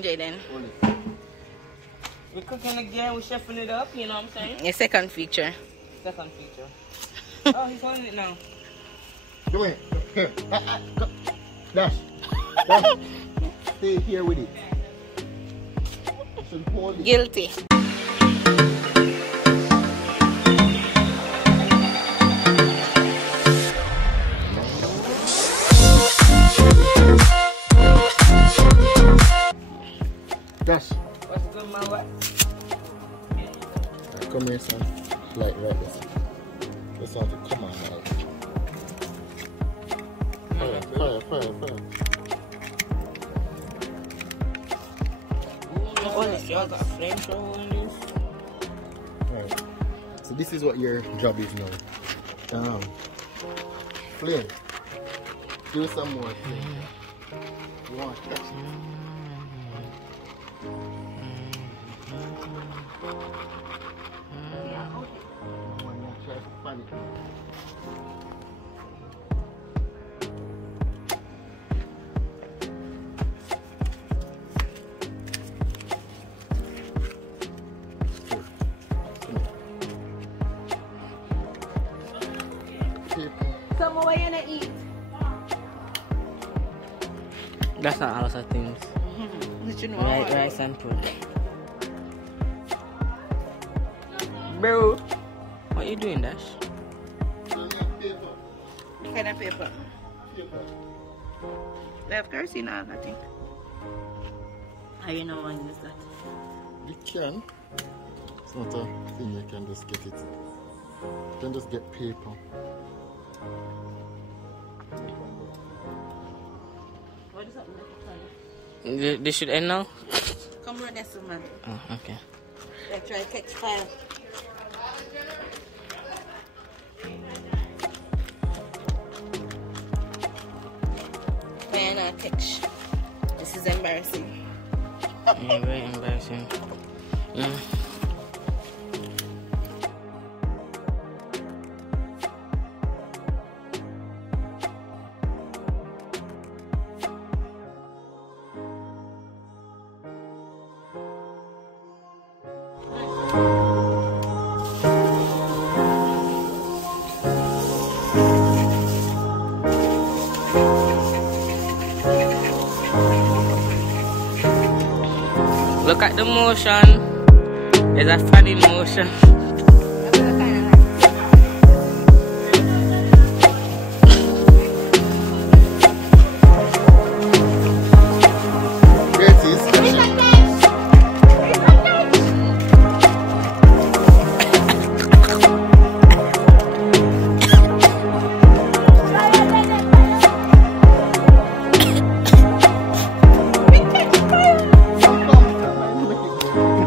Jaden. We're cooking again, we're chefing it up, you know what I'm saying? Your second feature. Second feature. Oh, he's holding it now. Come here. Here. Dash. Stay here with it. You should hold it. Guilty. Dash. What's good, my wife? Come here, son. Like right this. Just want to come on, like. Fire. Oh, y'all got flamethrower on this? Alright. So this is what your job is now. Flame. Do some more flame. You want to touch it? Try to find it. So what you gonna eat? That's not all of things. Rice and food. Bro, what you doing, Dash? What kind of paper? They have kerosene on, I think. How you know when is that? You can. It's not a thing you can just get it. You can just get paper. What is up, This should end now? come run this man. Oh, okay. Let's try to catch fire. Man, I catch. This is embarrassing. Yeah, very embarrassing. Look at the motion. There's a funny motion.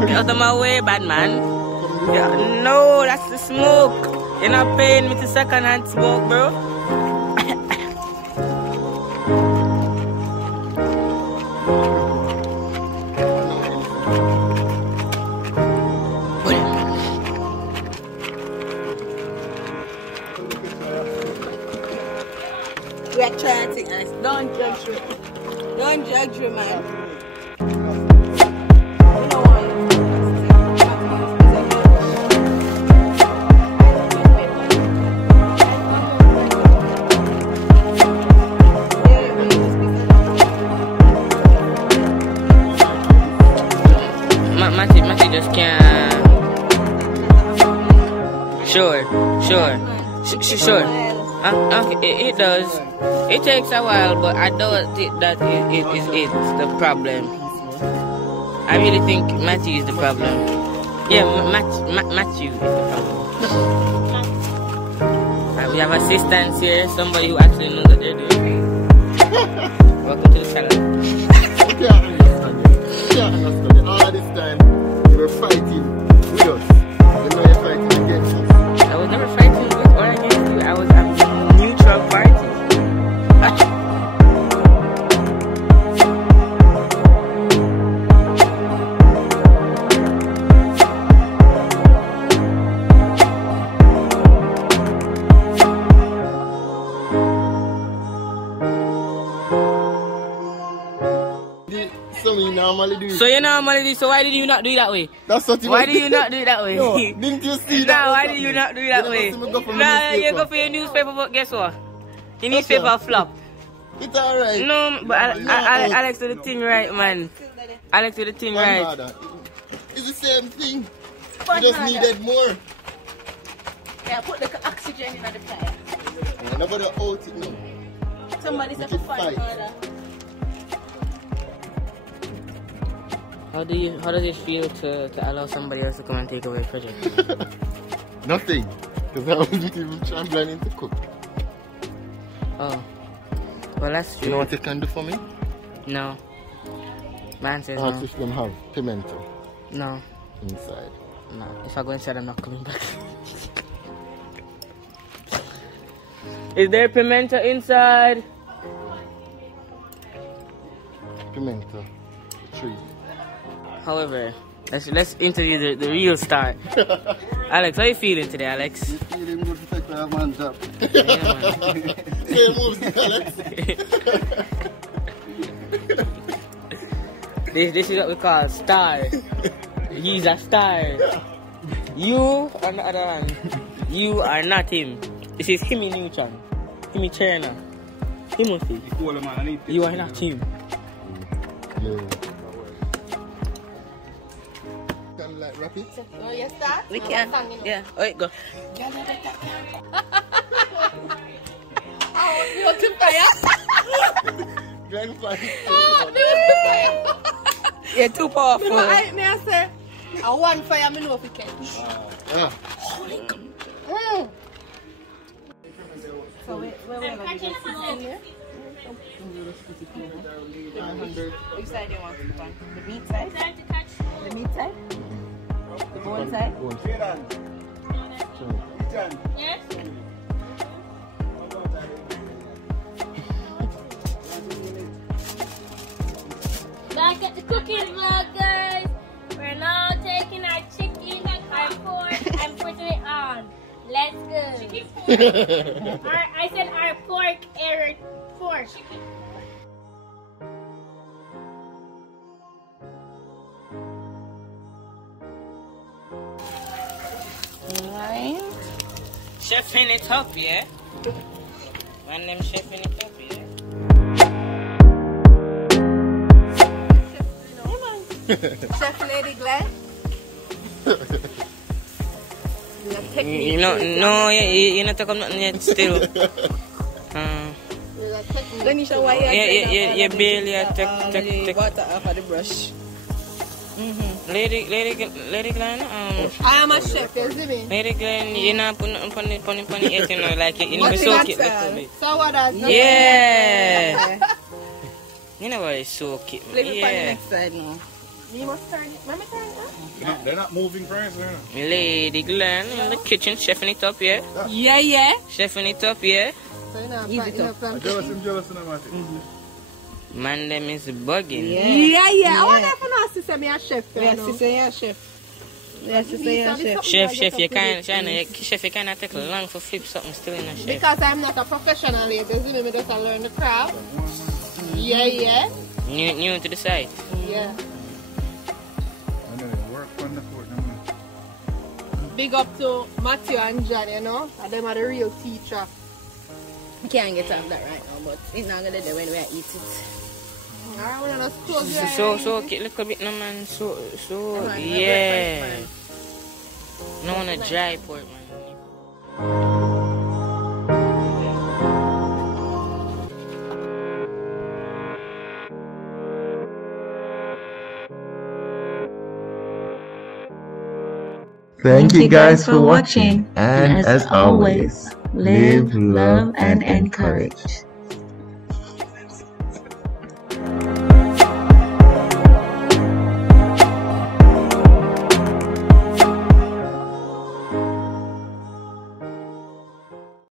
Out of my way, bad man. Yeah, no, that's the smoke. You're not paying me to second-hand smoke, bro. We're trying to us. Don't judge me. Don't judge me, man. You know what? Matty just can't. Sure. Okay, it does. It takes a while, but I don't think that it's the problem. I really think Matthew is the problem. Yeah, Matthew is the problem. We have assistants here, somebody who actually knows what they're doing. Welcome to the channel. You can't understand it. All this time, you were fighting with us. You know you're fighting against us. I was never fighting with or against you. I was a neutral party. So we normally normally do it. So you normally do. So why did you not do it that way? That's what you Why did you not do it that way? No, didn't you see that? Nah, why did you not do it that way? Nah, you go for your newspaper, but guess what? Your newspaper flop. It's alright. No, but Alex do the thing right, man. Alex do the thing right. It's the same thing. You just needed more. Yeah, put the oxygen in the fire. Yeah, nobody out it now. Somebody said to fight. How does it feel to allow somebody else to come and take away your project? Nothing. Because I wasn't even trying planning to cook. Oh. Well, that's true. You know what you can do for me? No. Man says Ask no. if them have pimento No. inside. No. If I go inside, I'm not coming back. Is there pimento inside? Pimento. Tree. However, let's interview the real star. Alex, how you feeling today, Alex? You feeling good to take a man's job? Yeah, man. Same moves, Alex. This is what we call star. He's a star. You, on the other hand, you are not him. This is Himi Neutron. Himi Cherna. Timothy. You are not him. Yeah. Can you like wrap it? Oh, you start? We can. Yeah. Alright, go. Oh, you want to fire? Dragonfly. Oh, you want to fire? You're too powerful. May I say, I want fire, me know if you can. Ah. So where we going to get in here? Which side do you want to put on? The meat side? The meat side? The bone side? Yes? Back at the cooking vlog, guys. We're now taking our chicken, our pork, and putting it on. Let's go. Chicken pork. I said our pork, Eric. Pork. Right. Chefing it up, yeah? Man, them chefing it up, yeah? Chef Lady Glenn? You know, no, you're not talking nothing yet still. Lanisha, why you barely take water off of the brush? Lady Glenn, I am a chef, you see me? Lady Glenn, you're not putting it on it, you know, like you need to soak it a little bit. So what does Yeah! You know what, soak it. Let me find the Yeah. next side now. You must turn it. Let me turn it up. They're not moving first, are they? Lady Glenn in the kitchen, chefing it up, yeah? Yeah, yeah. Chefing it up, yeah? So you know, Easy you know, from Jealous and I'm Man, them is bugging. Yeah. I wonder if you know sister me a chef. Yes, sister, you're a chef. Yes, sister, you're a chef. Chef, you can't take long for flip something still in a chef. Because I'm not a professional yet, you see me, just learn the craft. Yeah. New to the site. Yeah. And then work on the fort. Big up to Matthew and John, you know. And them are the real teacher. We can't get off that right now, but it's not gonna do when we eat it. Alright, we're gonna close your So, okay, look a bit, no man. So, yeah. No one a dry pork, man. Thank you guys for watching, and as always, live, love, and encourage.